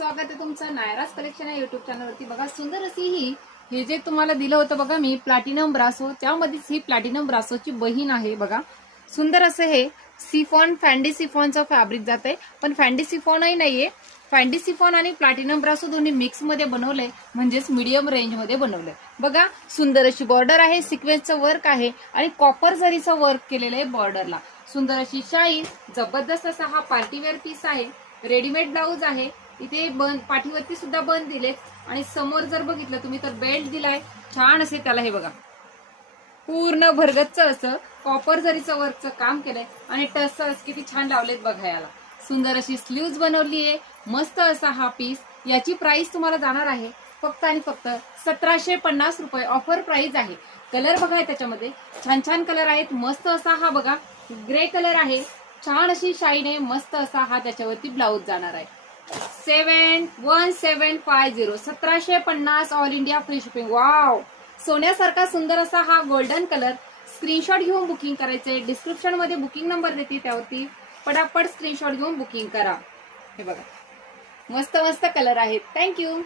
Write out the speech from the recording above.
स्वागत आहे तुमचं नायराज कलेक्शन या युट्यूब चॅनलवरती। बघा सुंदर अशी हे जे तुम्हाला दिलं होतं बघा मी प्लॅटिनम ब्रासो, त्यामध्येच ही प्लॅटिनम ब्रासोची बहीण आहे बघा। सुंदर असं हे सिफॉन फॅन्डी सिफॉनचं फॅब्रिक जात आहे, पण फॅन्डी सिफॉनही नाहीये, फॅन्डी सिफॉन आणि प्लॅटिनम ब्रासो दोन्ही मिक्स मध्ये बनवलंय, म्हणजेच मीडियम रेंज मध्ये बनवलंय। बघा सुंदर अशी बॉर्डर आहे, सिक्वेन्सचं वर्क आहे आणि कॉपर जरीचं वर्क केलेलं आहे बॉर्डरला। सुंदर अशी शाईन जबरदस्त असा हा पार्टीवेअर पीस आहे। रेडीमेड ब्लाऊज आहे, इथे बन पाठीवरती सुद्धा बन दिले आणि समोर जर बघितलं तुम्ही तर बेल्ट दिलाय छान असे त्याला। हे बघा पूर्ण भरगच्च असं कॉपर जरीचं वर्कचं काम केलंय आणि टसल्स किती छान लावलेत बघा याला। सुंदर अशी स्लीव्ज बनवली आहे, मस्त असा हा पीस। याची प्राइस तुम्हाला जाणार आहे फक्त आणि फक्त 1750 रुपये, ऑफर प्राइस आहे। कलर बघा त्याच्यामध्ये छान छान कलर आहेत, मस्त असा हा बघा ग्रे कलर आहे, छान अशी शाईन आहे, मस्त असा हा त्याच्यावरती ब्लाऊज जाणार आहे। 1750 1750 all India free shipping. Wow सोन्यासारखा सुंदर असा हा गोल्डन कलर। स्क्रीनशॉट घेऊन बुकिंग करायचंय, डिस्क्रिप्शन मध्ये बुकिंग नंबर देते त्यावरती पटापट स्क्रीनशॉट घेऊन बुकिंग करा। हे बघा मस्त मस्त कलर आहेत। थँक्यू।